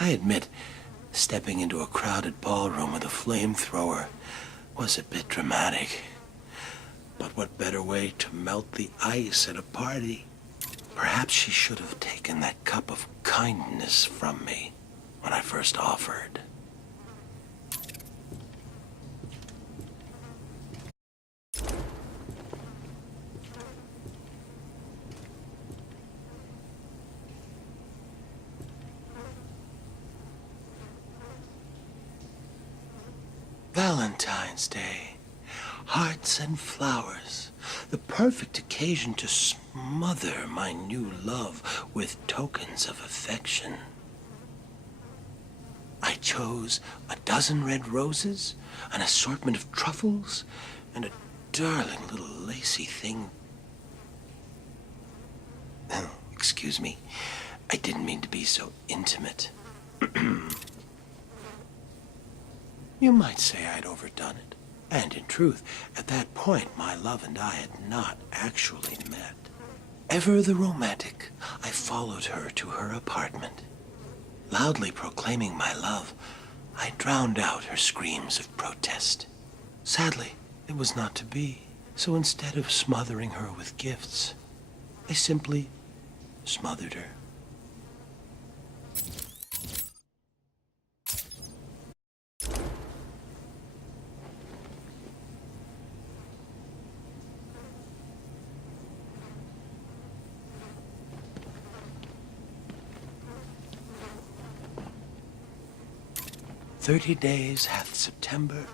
I admit, stepping into a crowded ballroom with a flamethrower was a bit dramatic. But what better way to melt the ice at a party? Perhaps she should have taken that cup of kindness from me when I first offered. Valentine's Day. Hearts and flowers. The perfect occasion to smother my new love with tokens of affection. I chose a dozen red roses, an assortment of truffles, and a darling little lacy thing. Oh, excuse me. I didn't mean to be so intimate. You might say I'd overdone it. And in truth, at that point, my love and I had not actually met. Ever the romantic, I followed her to her apartment. Loudly proclaiming my love, I drowned out her screams of protest. Sadly, it was not to be. So instead of smothering her with gifts, I simply smothered her. "30 days hath September,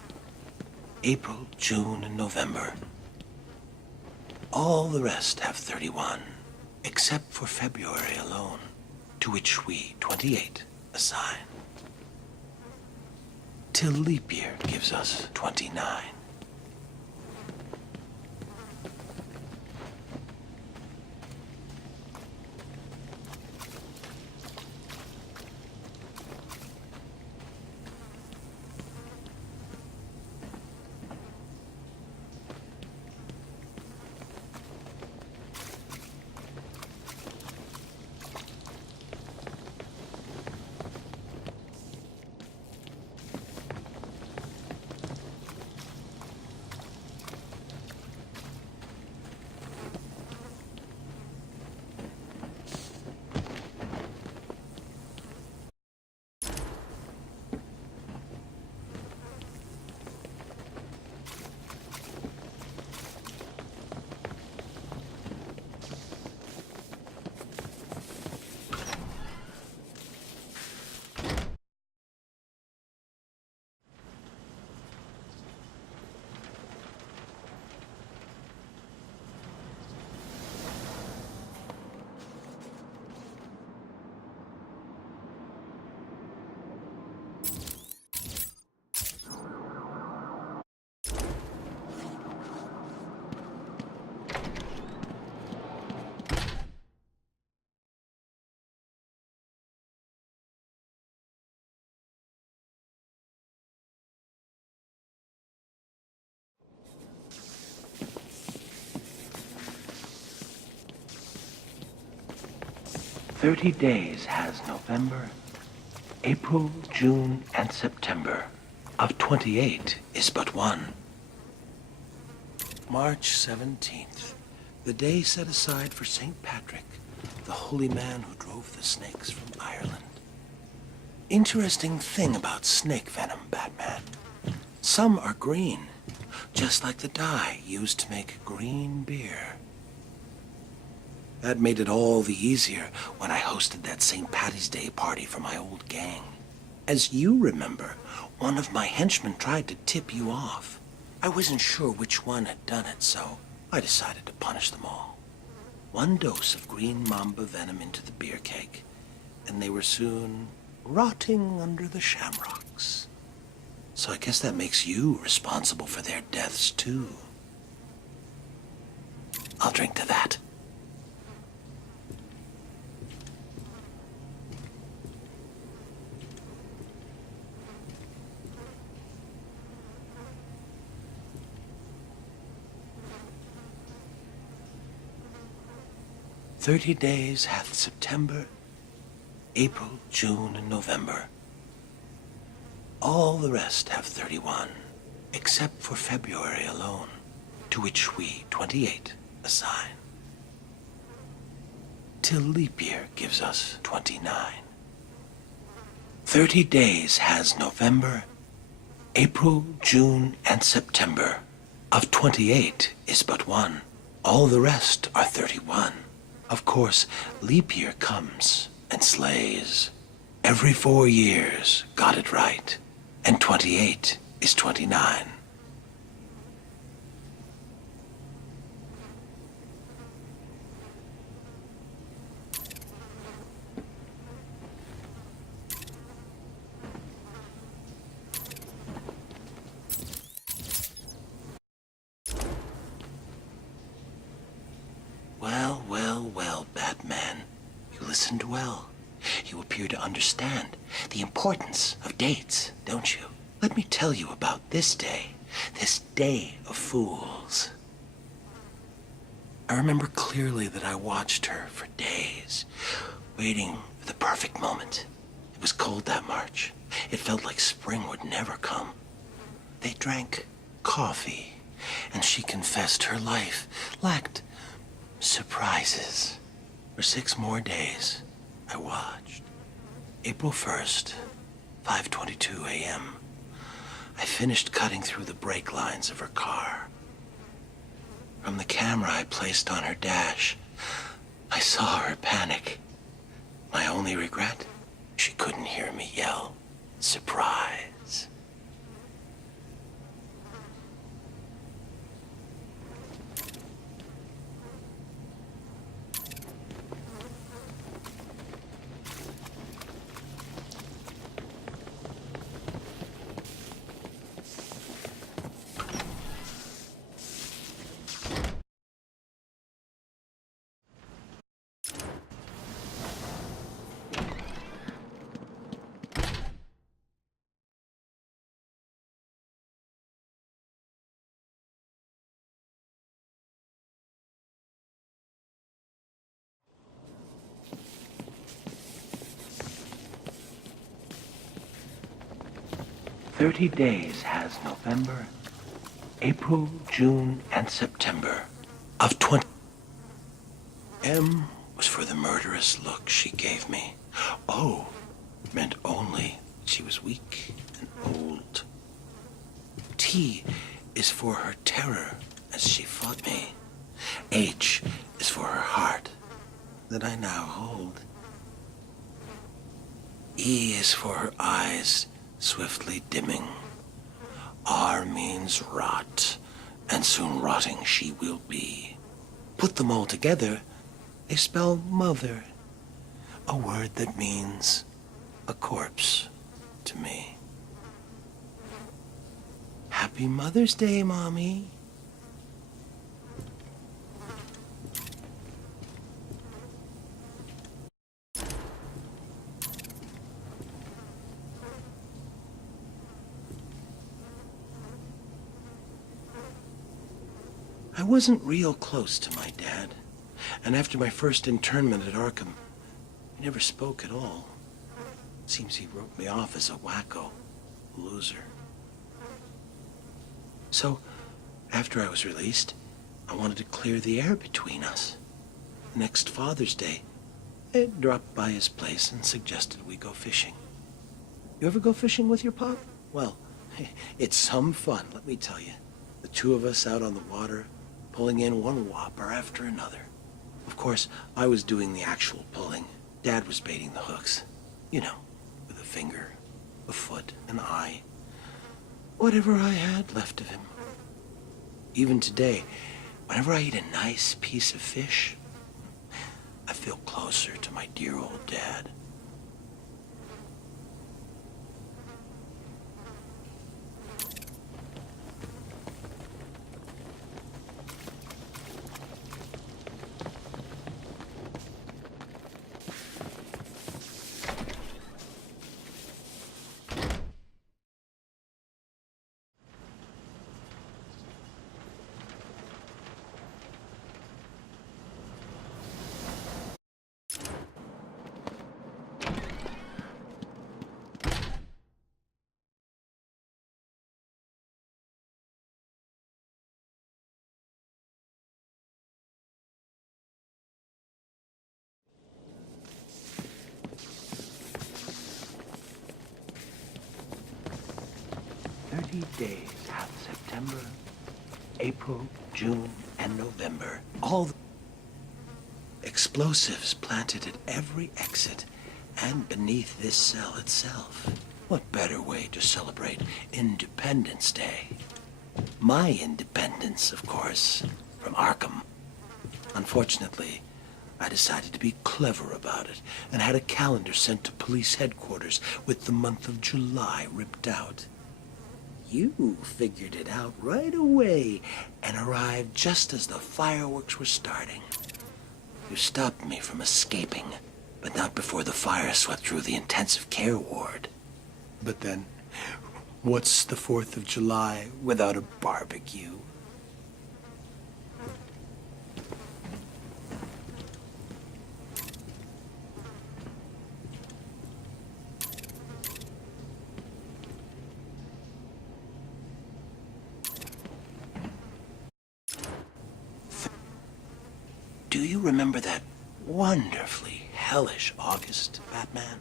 April, June, and November. All the rest have 31, except for February alone, to which we 28 assign. Till leap year gives us 29. "30 days has November, April, June, and September. Of 28 is but one. March 17th, the day set aside for St. Patrick, the holy man who drove the snakes from Ireland. Interesting thing about snake venom, Batman. Some are green, just like the dye used to make green beer. That made it all the easier when I hosted that St. Patty's Day party for my old gang. As you remember, one of my henchmen tried to tip you off. I wasn't sure which one had done it, so I decided to punish them all. 1 dose of green mamba venom into the beer cake, and they were soon rotting under the shamrocks. So I guess that makes you responsible for their deaths, too. I'll drink to that. "30 days hath September, April, June, and November. All the rest have 31, except for February alone, to which we 28 assign. Till leap year gives us 29. 30 days has November, April, June, and September. Of 28 is but one. All the rest are 31. Of course, leap year comes and slays. Every 4 years got it right, and 28 is 29. Well, Batman. You listened well. You appear to understand the importance of dates, don't you? Let me tell you about this day of fools. I remember clearly that I watched her for days, waiting for the perfect moment. It was cold that March. It felt like spring would never come. They drank coffee, and she confessed her life lacked surprises. For 6 more days, I watched. April 1st, 5:22 a.m. I finished cutting through the brake lines of her car. From the camera I placed on her dash, I saw her panic. My only regret, she couldn't hear me yell, "Surprise!" "30 days has November, April, June, and September. Of 20... M was for the murderous look she gave me. O meant only she was weak and old. T is for her terror as she fought me. H is for her heart that I now hold. E is for her eyes swiftly dimming. R means rot, and soon rotting she will be. Put them all together, they spell mother, a word that means a corpse to me. Happy Mother's Day, Mommy. I wasn't real close to my dad, and after my first internment at Arkham, we never spoke at all. Seems he wrote me off as a wacko, loser. So, after I was released, I wanted to clear the air between us. Next Father's Day, I dropped by his place and suggested we go fishing. You ever go fishing with your pop? Well, it's some fun, let me tell you. The two of us out on the water, pulling in one whopper after another. Of course, I was doing the actual pulling. Dad was baiting the hooks. You know, with a finger, a foot, an eye. Whatever I had left of him. Even today, whenever I eat a nice piece of fish, I feel closer to my dear old dad. 30 days hath September, April, June, and November. All the explosives planted at every exit and beneath this cell itself. What better way to celebrate Independence Day? My independence, of course, from Arkham. Unfortunately, I decided to be clever about it and had a calendar sent to police headquarters with the month of July ripped out. You figured it out right away and arrived just as the fireworks were starting. You stopped me from escaping, but not before the fire swept through the intensive care ward. But then, what's the 4th of July without a barbecue? Do you remember that wonderfully hellish August, Batman?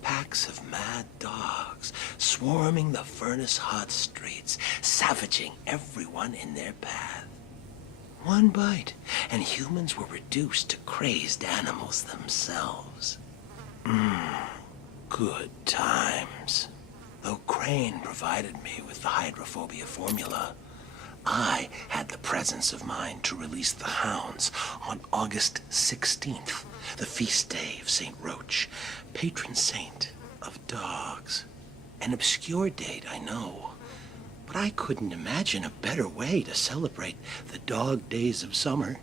Packs of mad dogs swarming the furnace-hot streets, savaging everyone in their path. One bite, and humans were reduced to crazed animals themselves. Good times. Though Crane provided me with the hydrophobia formula, I had the presence of mind to release the hounds on August 16th, the feast day of St. Roach, patron saint of dogs. An obscure date, I know, but I couldn't imagine a better way to celebrate the dog days of summer.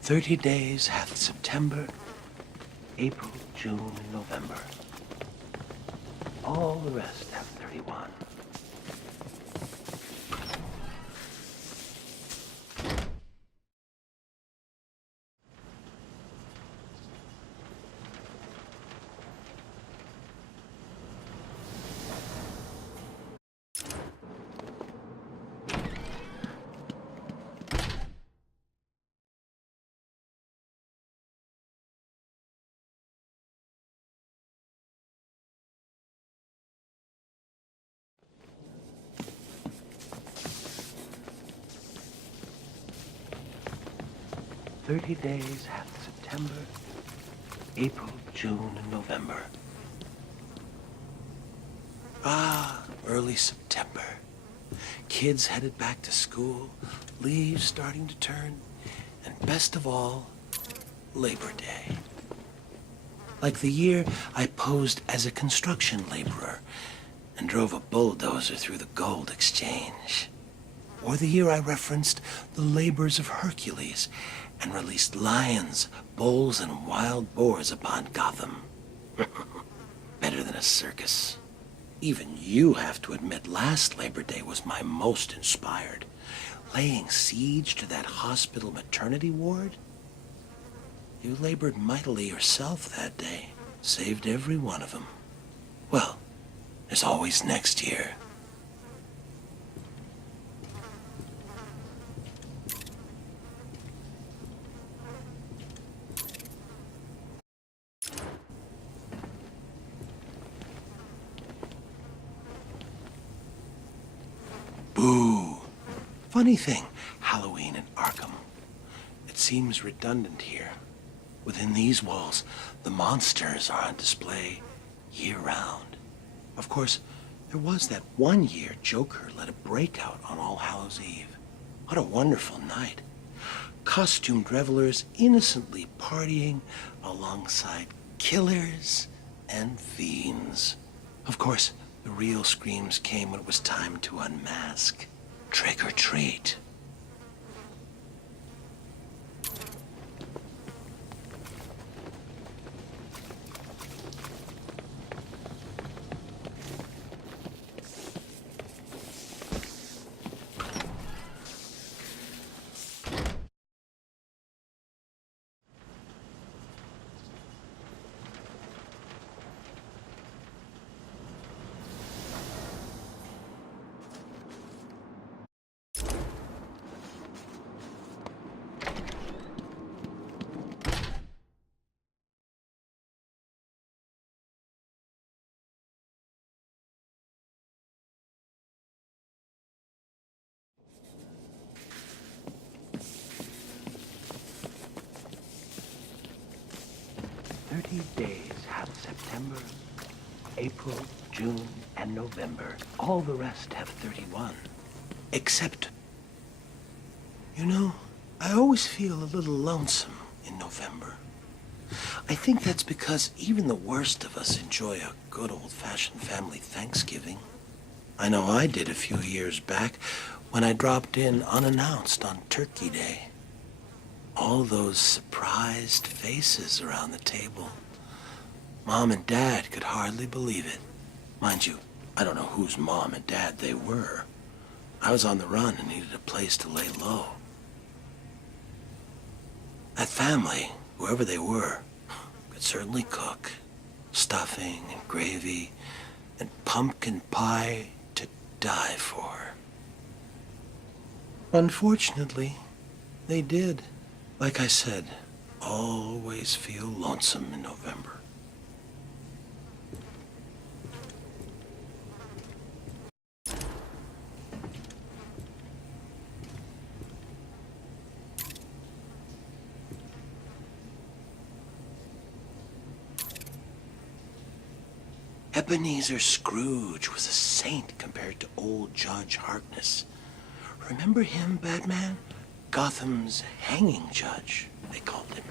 "30 days hath September, April, June, and November. All the rest have 31. "30 days hath September, April, June, and November." Ah, early September. Kids headed back to school, leaves starting to turn, and best of all, Labor Day. Like the year I posed as a construction laborer and drove a bulldozer through the gold exchange. Or the year I referenced the labors of Hercules and released lions, bulls, and wild boars upon Gotham. Better than a circus. Even you have to admit last Labor Day was my most inspired. Laying siege to that hospital maternity ward? You labored mightily yourself that day. Saved every one of them. Well, there's always next year. Boo. Funny thing, Halloween in Arkham. It seems redundant here. Within these walls, the monsters are on display year-round. Of course, there was that one year Joker led a breakout on All Hallows Eve. What a wonderful night. Costumed revelers innocently partying alongside killers and fiends. Of course, the real screams came when it was time to unmask. Trick or treat. 20 days have September, April, June, and November. All the rest have 31. Except, you know, I always feel a little lonesome in November. I think that's because even the worst of us enjoy a good old-fashioned family Thanksgiving. I know I did a few years back when I dropped in unannounced on Turkey Day. All those surprised faces around the table. Mom and Dad could hardly believe it. Mind you, I don't know whose mom and dad they were. I was on the run and needed a place to lay low. That family, whoever they were, could certainly cook. Stuffing and gravy and pumpkin pie to die for. Unfortunately, they did. Like I said, always feel lonesome in November. Ebenezer Scrooge was a saint compared to old Judge Harkness. Remember him, Batman? Gotham's hanging judge, they called him.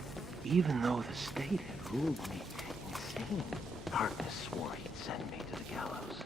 Even though the state had ruled me insane, Harkness swore he'd send me to the gallows.